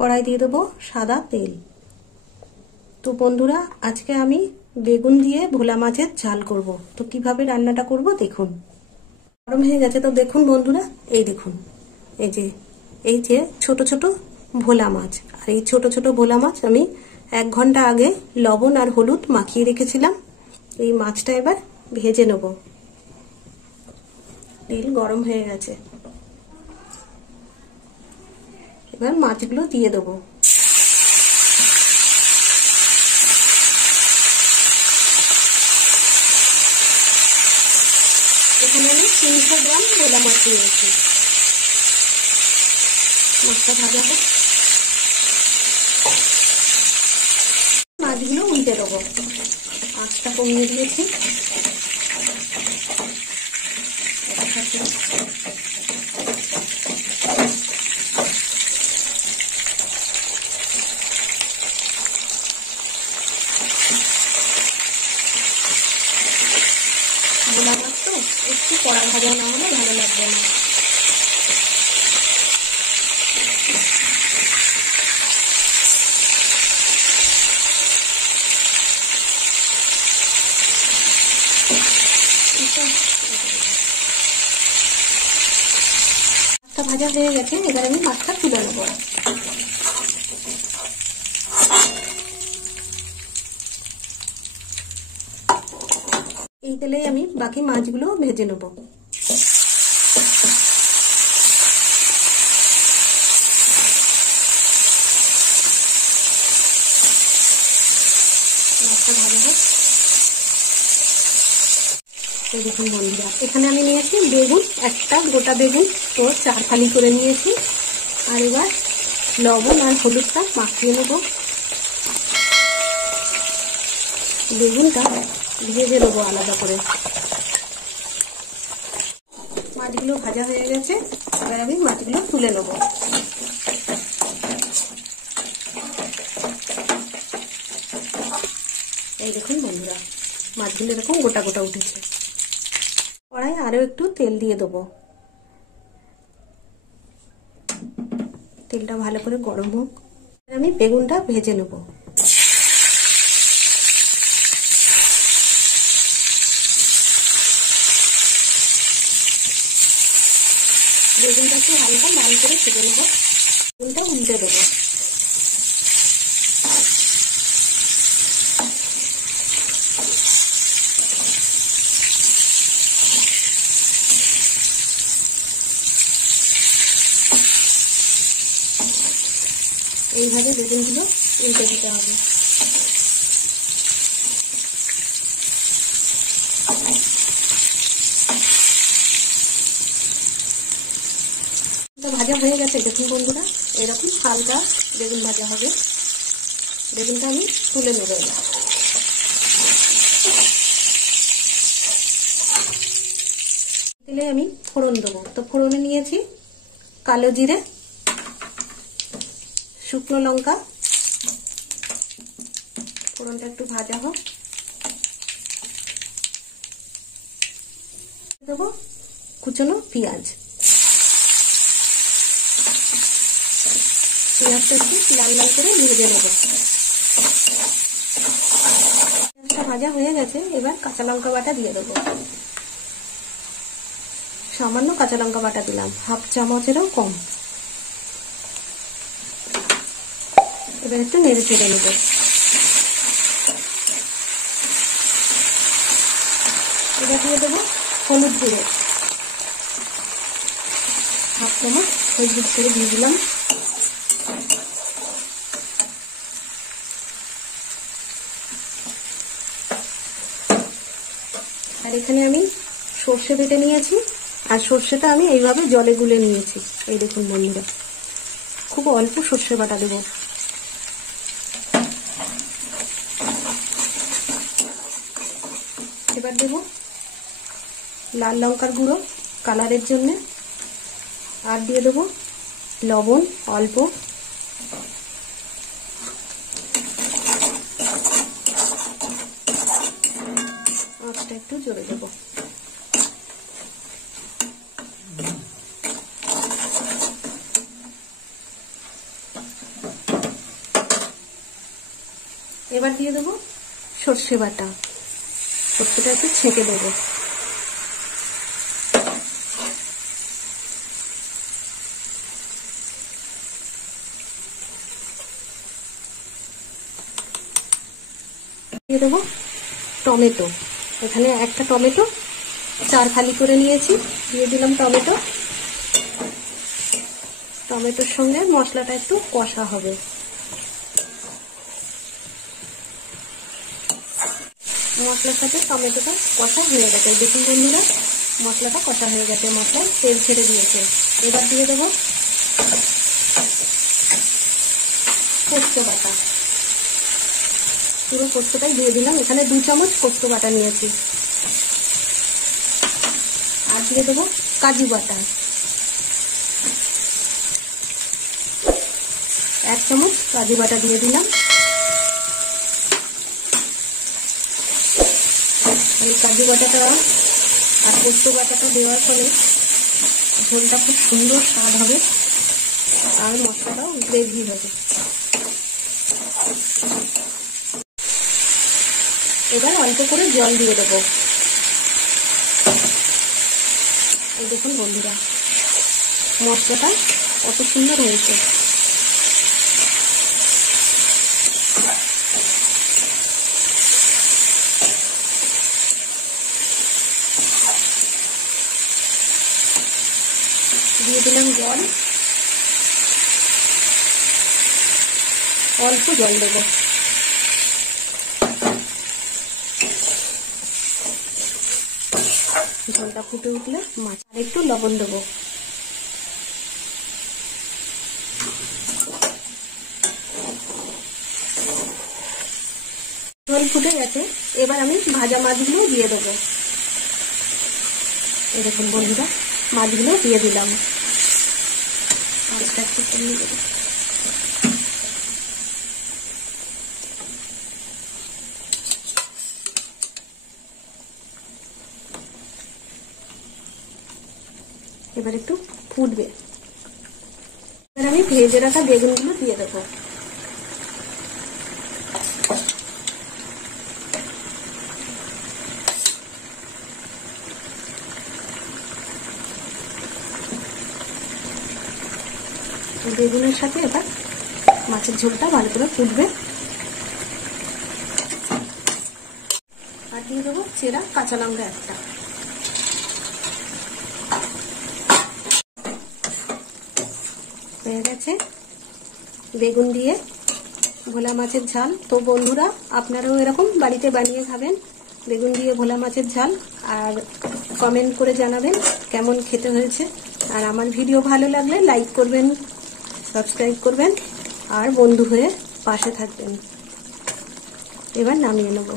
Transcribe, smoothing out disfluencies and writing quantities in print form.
কড়াই দিয়ে দেবো সাদা তেল। তো বন্ধুরা, আজকে আমি বেগুন দিয়ে ভোলা মাছের ঝাল করব। তো কিভাবে রান্নাটা করব দেখুন। গরম হয়ে গেছে। তো দেখুন বন্ধুরা, এই দেখুন, এই যে ছোট ছোট ভোলা মাছ। আর এই ছোট ছোট ভোলা মাছ আমি 1 ঘন্টা আগে লবণ আর হলুদ মাখিয়ে রেখেছিলাম। এই মাছটা এবার ভেজে নেব। তেল গরম হয়ে গেছে, এবার মাছগুলো দিয়ে দেবো। এখানে আমি 300 গ্রাম ভোলা মাছ নিয়েছি। মাছটা ভাজা হোক, মাছগুলো উল্টে দেবো। আঁচটা কমিয়ে দিয়েছি। ভোলা মাছ তো একটু কড়া ভাজা না হলে ভালো লাগবে না। মাছটা ভাজা হয়ে গেছে, এবার আমি মাছটা তুলে নেব। এই তেলেই আমি বাকি মাছগুলো ভেজে নেব। মাছটা ভাজা হোক। এই দেখুন বন্ধুরা, এখানে আমি নিয়েছি বেগুন, একটা গোটা বেগুন, তো 4 ফালি করে নিয়েছি। আর এবার লবণ আর হলুদটা মাখিয়ে নেব। বেগুনটা ভেজে নেবো আলাদা করে। মাছগুলো ভাজা হয়ে গেছে, এবার আমি মাছগুলো তুলে নেব। এই দেখুন বন্ধুরা, মাছগুলো এরকম গোটা গোটা উঠেছে। কড়াই আরো একটু তেল দিয়ে দেবো। তেলটা ভালো করে গরম হোক, আমি বেগুনটা ভেজে নেব। বেগুনটাকে হালকা লাল করে ভেজে নেব। বেগুনটা উল্টে দেবো। এইভাবে বেগুনগুলো উল্টে দিতে হবে। ভাজা হয়ে গেছে দেখুন বন্ধুরা, এরকম হালকা বেগুন ভাজা হবে। বেগুনটা আমি তুলে নেব। তেলে আমি ফোড়ন দেবো। তো ফোড়নে নিয়েছি কালো জিরে, শুকনো লঙ্কা। ফোড়নটা একটু ভাজা হোক। দেবো কুচনো পেঁয়াজ। পেঁয়াজটা একটু লাল লাল করে ভেজে নেব। পেঁয়াজটা ভাজা হয়ে গেছে, এবার কাঁচা লঙ্কা বাটা দিয়ে দেবো। সামান্য কাঁচা লঙ্কা বাটা দিলাম, 1/2 চামচেরও কম। এবার একটু নেড়ে চেড়ে নেব। এবার দিয়ে দেবো হলুদ গুঁড়ো, 1/2 চামচ হলুদ গুঁড়ো দিয়ে দিলাম। আর এখানে আমি সর্ষে বেটে নিয়েছি, আর সর্ষেটা আমি এইভাবে জলে গুলে নিয়েছি। এই দেখুন বন্ধুরা, খুব অল্প সর্ষে বাটা দেব। এবার দেব লাল লঙ্কার গুঁড়ো কালারের জন্য, আর দিয়ে দেবো লবণ অল্প। আঁচটা একটু জোরে দেবো। এবার দিয়ে দেবো সর্ষে বাটা, সর্ষেটা একটু ছেঁকে দেবো। দিয়ে দেবো টমেটো, এখানে একটা টমেটো 4 ফালি করে নিয়েছি, দিয়ে দিলাম টমেটো। টমেটোর সঙ্গে মশলাটা একটু কষা হবে। মশলার সাথে টমেটোটা কষা হয়ে গেছে, দেখুন বন্ধুরা মশলাটা কষা হয়ে গেছে, মশলায় তেল ছেড়ে দিয়েছে। এবার দিয়ে দেবো পোস্ত বাটা, পুরো পোস্তটাই দিয়ে দিলাম। এখানে 2 চামচ পোস্ত বাটা নিয়েছি। আর দিয়ে দেবো কাজু বাটা, 1 চামচ কাজু বাটা দিয়ে দিলাম। এই কাজু বাটাটা আর পোস্ত বাটাটা দেওয়ার ফলে ঝোলটা খুব সুন্দর স্বাদ হবে আর মশলাটাও গ্রেভি হবে। এবার অল্প করে জল দিয়ে দেবো। এই দেখুন বন্ধুরা মশলাটা কত সুন্দর হয়েছে। দিয়ে দিলাম জল, অল্প জল দেবো। ঝোলটা ফুটে উঠলে মাছ আর একটু লবণ দেবো। ঝোল ফুটে গেছে, এবার আমি ভাজা মাছগুলো দিয়ে দেবো। এই দেখুন বন্ধুরা মাছগুলো দিয়ে দিলাম। মাছটা একটু কমিয়ে দেবো। এবার একটু ফুটবে, এবার আমি ভেজে রাখা বেগুনগুলো দিয়ে দেবো। বেগুনের সাথে এবার মাছের ঝোলটা ভালো করে ফুটবে। আর দিয়ে দেবো চেরা কাঁচা লঙ্কা একটা। হয়ে গেছে বেগুন দিয়ে ভোলা মাছের ঝাল। তো বন্ধুরা আপনারাও এরকম বাড়িতে বানিয়ে খাবেন বেগুন দিয়ে ভোলা মাছের ঝাল, আর কমেন্ট করে জানাবেন কেমন খেতে হয়েছে। আর আমার ভিডিও ভালো লাগলে লাইক করবেন, সাবস্ক্রাইব করবেন আর বন্ধু হয়ে পাশে থাকবেন। এবার নামিয়ে নেব।